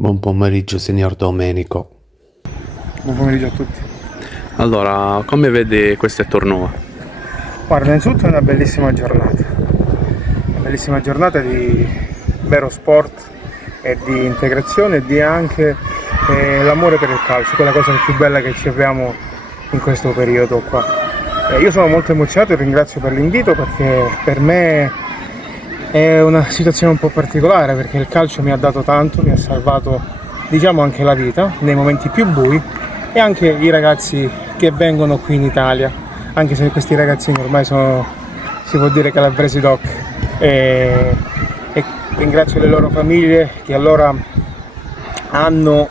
Buon pomeriggio, signor Domenico. Buon pomeriggio a tutti. Allora, come vedi queste torneo? Guarda, innanzitutto è una bellissima giornata di vero sport e di integrazione e di anche l'amore per il calcio, quella cosa più bella che ci abbiamo in questo periodo qua. Io sono molto emozionato e ringrazio per l'invito perché per me è una situazione un po' particolare perché il calcio mi ha dato tanto, mi ha salvato diciamo anche la vita nei momenti più bui e anche i ragazzi che vengono qui in Italia, anche se questi ragazzini ormai sono, si può dire, calabresi doc, e ringrazio le loro famiglie che allora hanno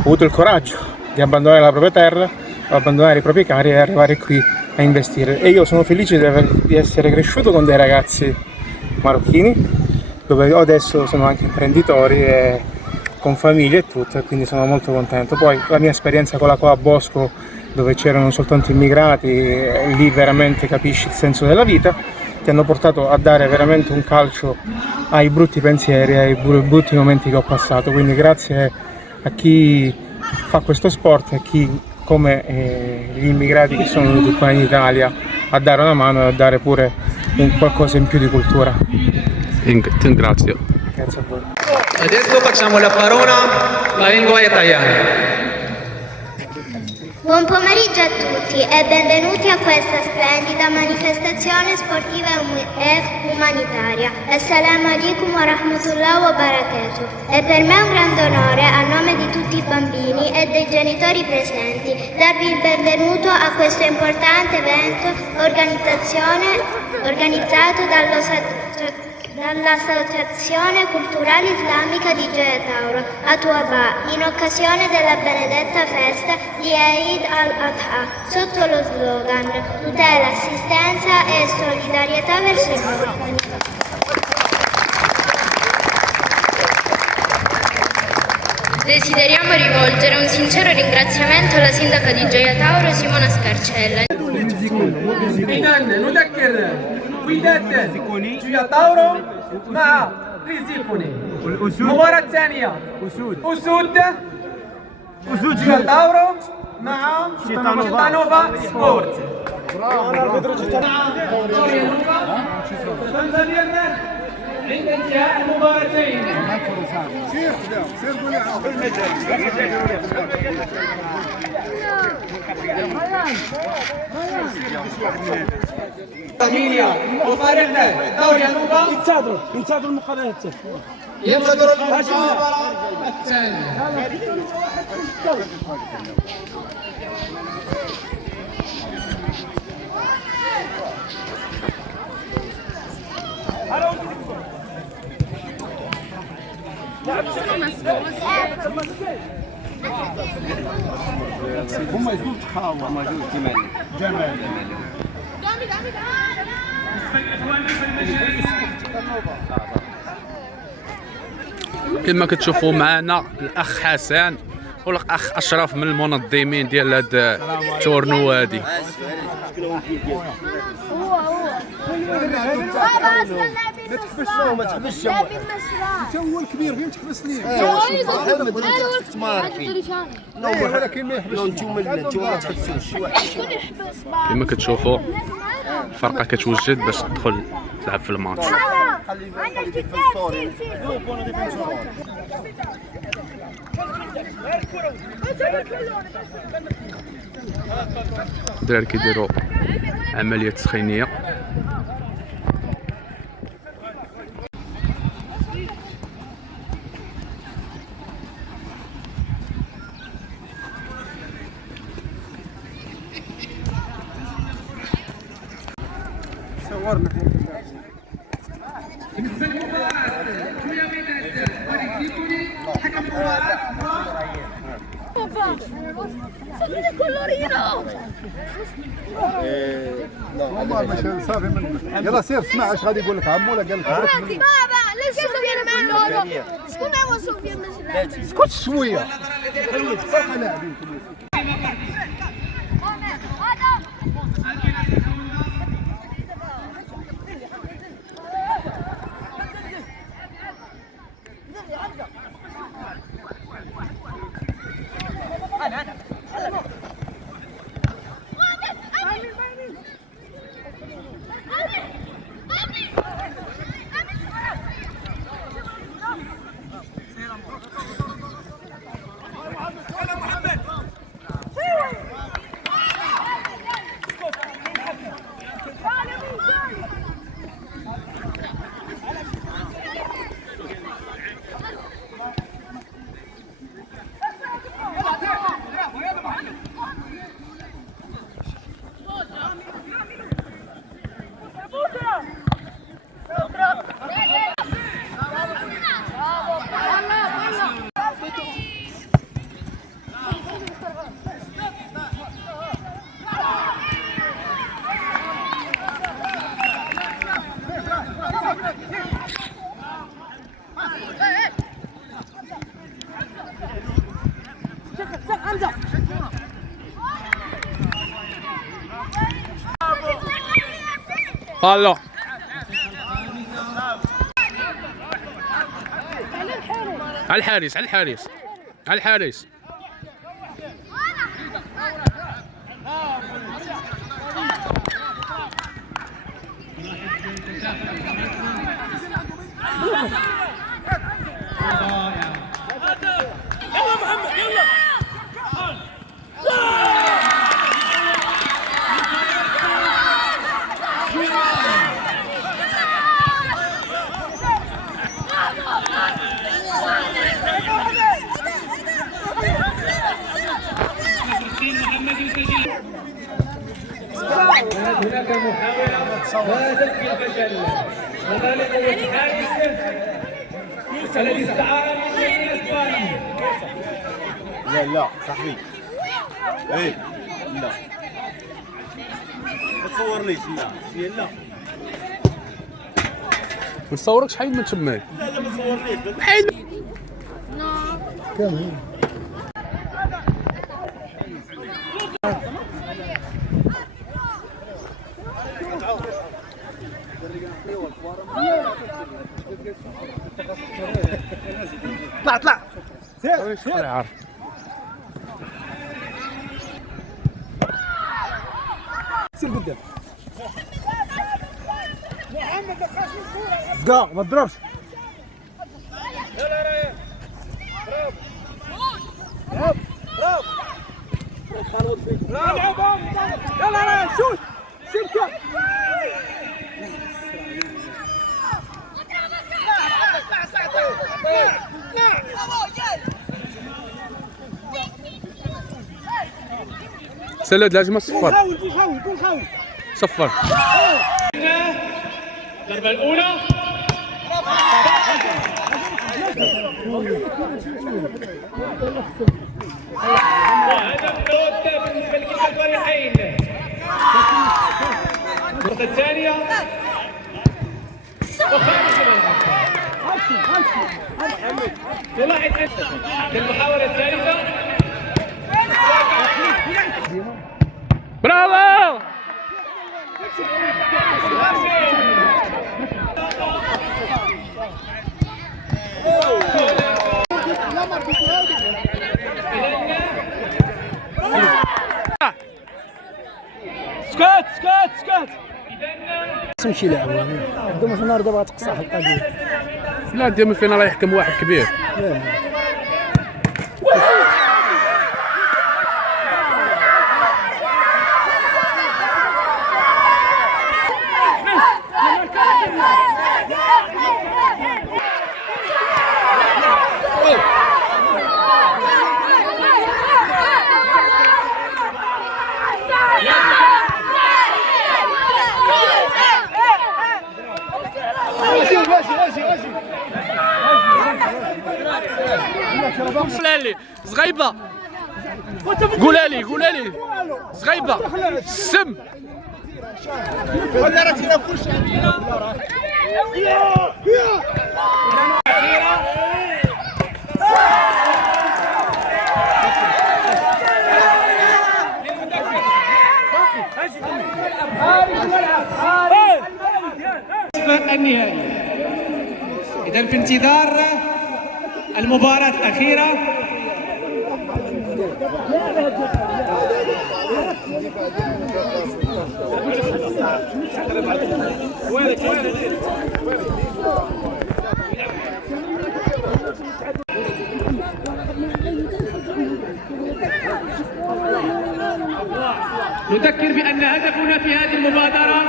avuto il coraggio di abbandonare la propria terra, abbandonare i propri cari e arrivare qui a investire. E io sono felice di essere cresciuto con dei ragazzi marocchini, dove adesso sono anche imprenditori e con famiglie e tutto, e quindi sono molto contento. Poi la mia esperienza con la Coa Bosco, dove c'erano soltanto immigrati, lì veramente capisci il senso della vita, ti hanno portato a dare veramente un calcio ai brutti pensieri, ai brutti momenti che ho passato. Quindi grazie a chi fa questo sport e a chi come gli immigrati che sono venuti qua in Italia a dare una mano e a dare pure un qualcosa in più di cultura. Ti ringrazio. Grazie a voi. Adesso facciamo la parola alla lingua italiana. Buon pomeriggio a tutti e benvenuti a questa splendida manifestazione sportiva e umanitaria. Assalamu alaikum wa rahmatullahi wa barakatuh. È per me un grande onore, a nome di tutti i bambini e dei genitori presenti, darvi il benvenuto a questo importante evento organizzato dall'Associazione Culturale Islamica di Gioia Tauro a Tuabà in occasione della benedetta festa di Eid al-Adha sotto lo slogan tutela, assistenza e solidarietà verso i orfani. Desideriamo rivolgere un sincero ringraziamento alla sindaca di Gioia Tauro, Simona Scarcella. وداد جويا طاورو مع ريزيكوني المباراة الثانية أسود جويا طاورو مع شيطانوفا سبورت. عند انتهاء المباراتين فاميليا وفريق دوري النوبة ينتظروا المقابلة ينتظروا المقابلة الثانية. هما يجوز تخاوة هما يجوز جمال كما كتشوفوا معنا الاخ حسن والاخ اشرف من المنظمين ديال هاد التورنو هادي. ما تحبسش ما تحبسش انت هو الكبير فين تحبسني ولكن ما يحبسش انتوما ما تحبسوش كما كتشوفوا الفرقه كتوجد باش تدخل تلعب في الماتش. الدراري كيديروا عمليه تسخينيه. صورنا والله مش صافي من يلا سير اسمع اش غادي يقول لك عمو ولا قال لك بابا ليش سفيان معنا شكون هو سفيان اسكت شويه فالو على الحارس على الحارس على الحارس. هناك محاولة فازت بالفشل وذلك الحارس الذي استعار من اسبانيا. لا صاحبي ايه لا ما تصورنيش لا ما تصوركش حيد من تماك. لا ما تصورنيش حيد طلع سير سير قدام زقاق ما تضربش. يلا شوت شوت سلد لازم صفر حاول صفر. الضربة الأولى وهدف كروت بالنسبة لكلا الفريقين. الفرصة الثانية وخارج الملعب. تلاحظ المحاولة الثالثة. برافو. سكت تمشي لعبه قدام في النهار دابا تقصى القضيه. لا ديما فينا راه يحكم واحد كبير. قولها لي صغيبه قولها لي صغيبه السم النهائي. إذا في انتظار المباراة الأخيرة. نذكر بأن هدفنا في هذه المبادرة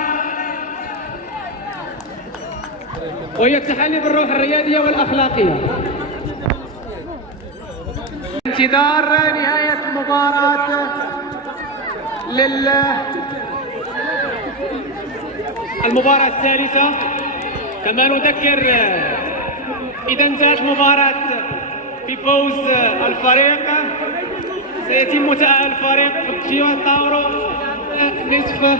وهي التحلي بالروح الرياضية والأخلاقية. انتظار نهاية المباراة المباراة الثالثة. كما نذكر إذا انتهت المباراة بفوز الفريق سيتم تأهل الفريق جيو تاورو نصف.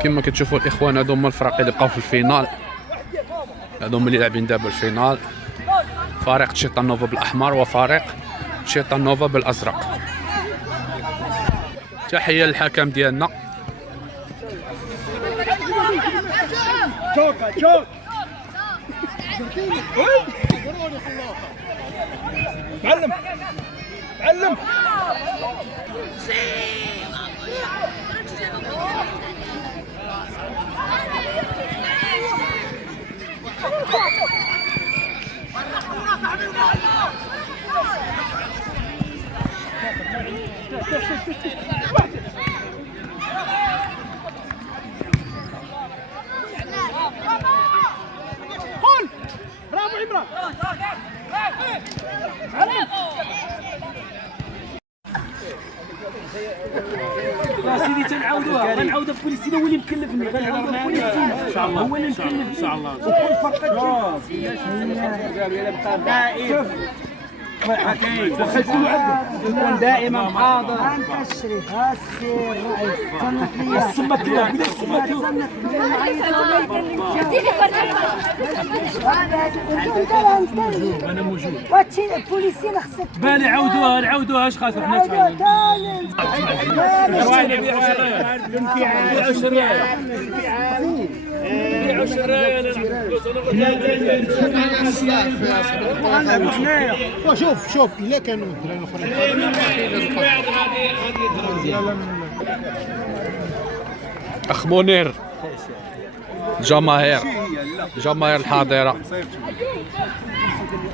كما كتشوفوا الاخوان هادو هما الفرق اللي بقاو في الفينال. هادو هما اللي لاعبين دابا الفينال. فريق تشيطا نوفا بالاحمر وفريق تشيطا نوفا بالازرق. تحيه للحكم ديالنا. معلم معلم برافو عمران. سيدي تنعاودوها غنعاودها بوليسينا هو اللي مكلفني غنعاودها بوليسينا ان شاء الله هو اللي مكلفني ان شاء الله وكل فرقه واخا يكونوا عندهم يكون دائما حاضر انت الشريف السير رئيس السمك بلا السمك انا موجود واتشي البوليسيين خصك بالي نعاودوها اش خاطر حنا شوف الا كانوا الدراري اخ منير، جماهير الحاضره،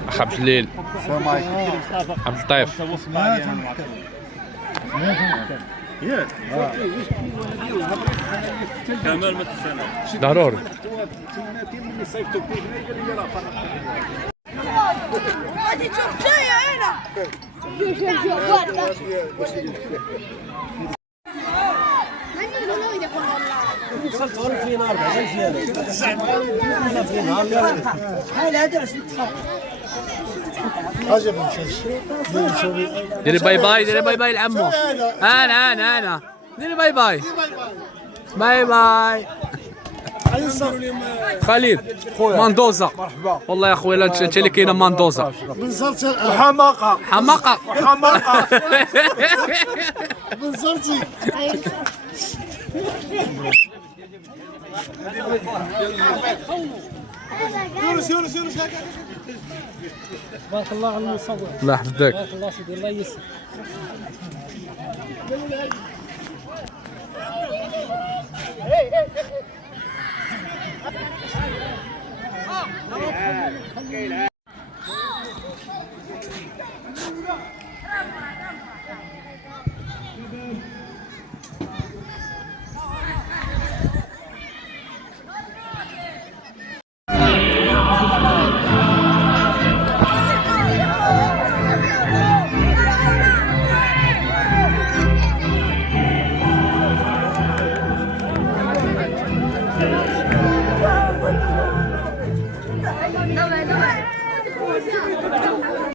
اخ عبد الجليل، عبد اللطيف، ضروري. غادي تشوف جايه هنا وصلت للفينال شحال هذا عشان تفرق ديري باي باي لعمو. انا ديري باي باي. خالد ماندوزا، والله يا خويا انت اللي كاينه ماندوزا. حماقه بالضبط. يونس بارك الله على المصور. الله يحفظك. بارك الله سيدي الله يسر.